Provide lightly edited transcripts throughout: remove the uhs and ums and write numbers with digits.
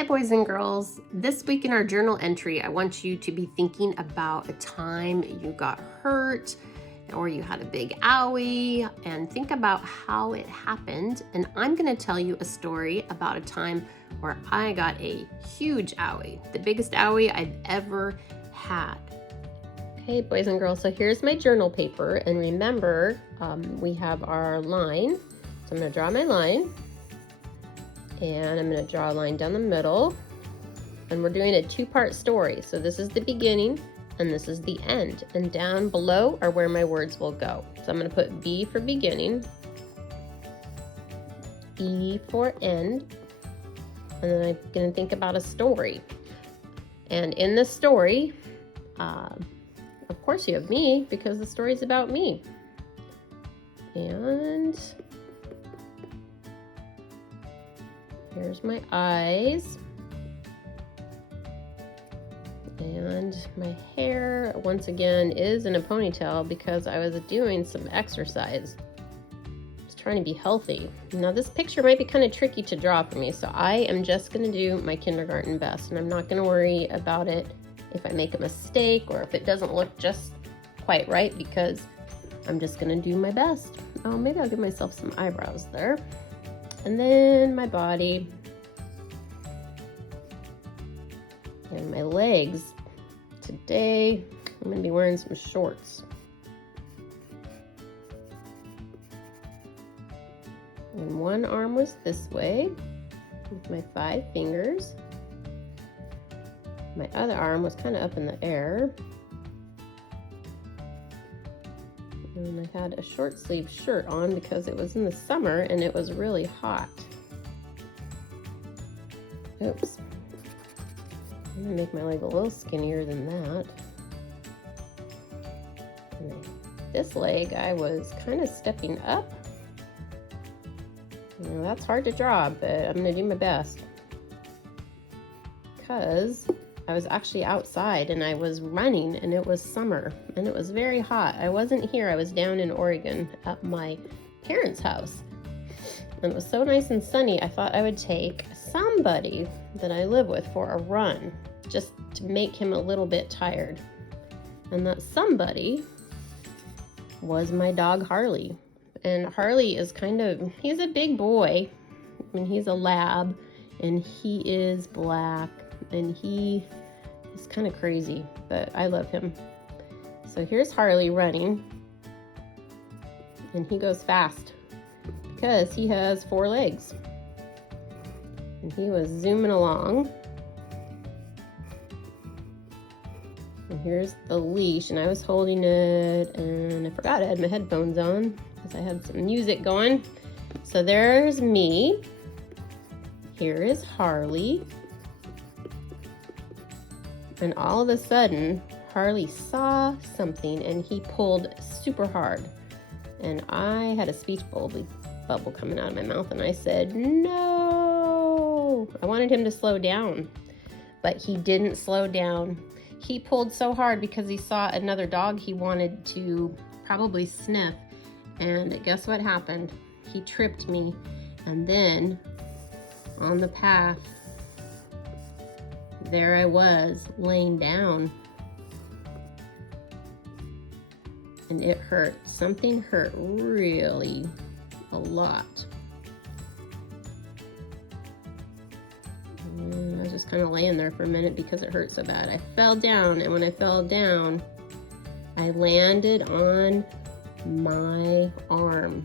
Hi, boys and girls. This week in our journal entry, I want you to be thinking about a time you got hurt or you had a big owie, and think about how it happened. And I'm going to tell you a story about a time where I got a huge owie, the biggest owie I've ever had. Okay, boys and girls, so here's my journal paper. And remember, we have our line. So I'm going to draw my line. And I'm going to draw a line down the middle, and we're doing a two-part story. So this is the beginning and this is the end, and down below are where my words will go. So I'm going to put B for beginning, E for end, and then I'm going to think about a story. And in the story, of course you have me, because the story is about me. And here's my eyes, and my hair once again is in a ponytail because I was doing some exercise. Just trying to be healthy. Now this picture might be kind of tricky to draw for me, so I am just going to do my kindergarten best, and I'm not going to worry about it if I make a mistake or if it doesn't look just quite right, because I'm just going to do my best. Oh, maybe I'll give myself some eyebrows there. And then my body and my legs. Today, I'm gonna be wearing some shorts. And one arm was this way with my 5 fingers. My other arm was kind of up in the air. And I had a short sleeve shirt on because it was in the summer and it was really hot. Oops. I'm gonna make my leg a little skinnier than that. And this leg, I was kind of stepping up. You know, that's hard to draw, but I'm gonna do my best. Because I was actually outside and I was running, and it was summer and it was very hot. I wasn't here, I was down in Oregon at my parents' house. And it was so nice and sunny, I thought I would take somebody that I live with for a run, just to make him a little bit tired. And that somebody was my dog Harley. And Harley is he's a big boy. I mean, he's a lab, and he is black, and he is kind of crazy, but I love him. So here's Harley running, and he goes fast because he has 4 legs. And he was zooming along. And here's the leash, and I was holding it, and I forgot I had my headphones on because I had some music going. So there's me. Here is Harley. And all of a sudden, Harley saw something and he pulled super hard. And I had a speech bubble coming out of my mouth, and I said, no! I wanted him to slow down, but he didn't slow down. He pulled so hard because he saw another dog he wanted to probably sniff. And guess what happened? He tripped me, and then on the path, there I was laying down. And it hurt. Something hurt really a lot. And I was just kind of laying there for a minute because it hurt so bad. I fell down, and when I fell down, I landed on my arm.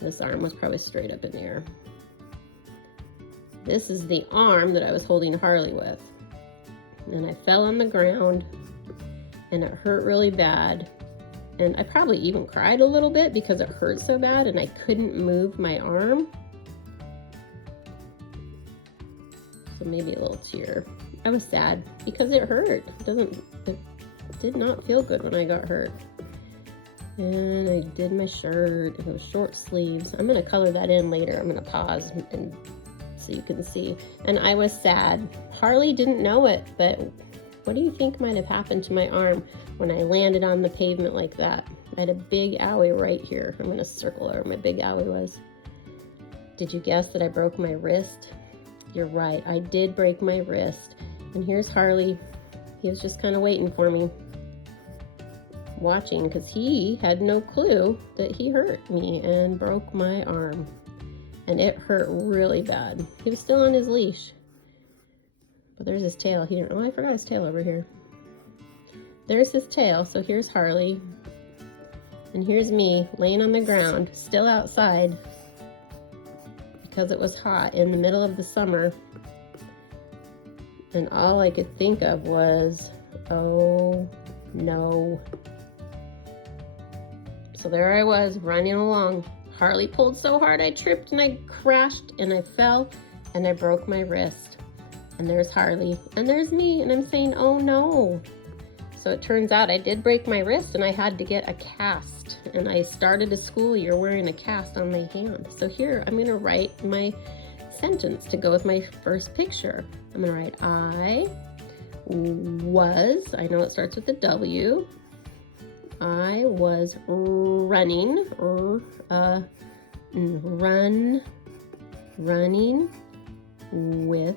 This arm was probably straight up in the air. This is the arm that I was holding Harley with. And I fell on the ground, and it hurt really bad. And I probably even cried a little bit because it hurt so bad and I couldn't move my arm. So maybe a little tear. I was sad because it hurt. It did not feel good when I got hurt. And I did my shirt, and it was short sleeves. I'm gonna color that in later. I'm gonna pause and so you can see. And I was sad. Harley didn't know it, but what do you think might have happened to my arm when I landed on the pavement like that? I had a big owie right here. I'm gonna circle where my big owie was. Did you guess that I broke my wrist? You're right, I did break my wrist. And here's Harley. He was just kind of waiting for me, watching, because he had no clue that he hurt me and broke my arm. And it hurt really bad. He was still on his leash. But there's his tail. He didn't, oh, I forgot his tail over here. There's his tail. So here's Harley. And here's me laying on the ground, still outside, because it was hot in the middle of the summer. And all I could think of was, oh no. So there I was running along. Harley pulled so hard I tripped and I crashed and I fell and I broke my wrist. And there's Harley and there's me and I'm saying, oh no. So it turns out I did break my wrist and I had to get a cast. And I started a school year wearing a cast on my hand. So here I'm gonna write my sentence to go with my first picture. I'm gonna write I know it starts with a W. I was running, running with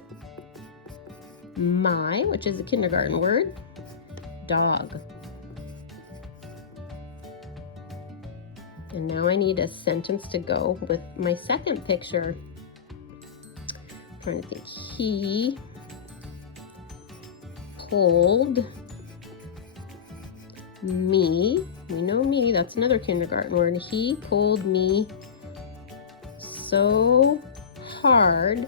my, which is a kindergarten word, dog. And now I need a sentence to go with my second picture. I'm trying to think. He pulled me. We know me, that's another kindergarten word. He pulled me so hard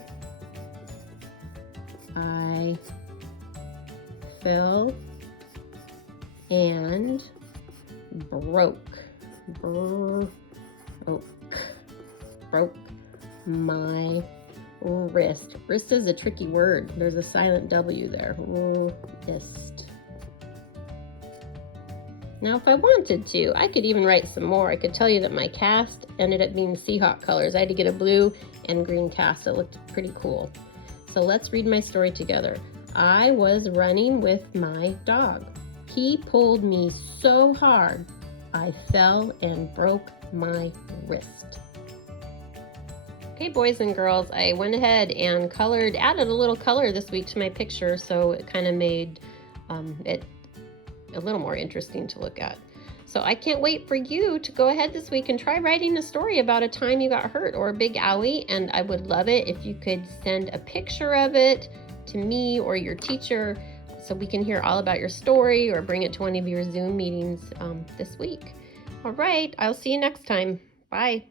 I fell and broke my wrist. Wrist is a tricky word. There's a silent W there. Wrist. Now, if I wanted to, I could even write some more. I could tell you that my cast ended up being Seahawk colors. I had to get a blue and green cast. It looked pretty cool. So let's read my story together. I was running with my dog. He pulled me so hard, I fell and broke my wrist. Okay, boys and girls, I went ahead and added a little color this week to my picture, so it kind of made it a little more interesting to look at. So I can't wait for you to go ahead this week and try writing a story about a time you got hurt or a big owie, and I would love it if you could send a picture of it to me or your teacher so we can hear all about your story or bring it to one of your Zoom meetings this week. All right, I'll see you next time. Bye.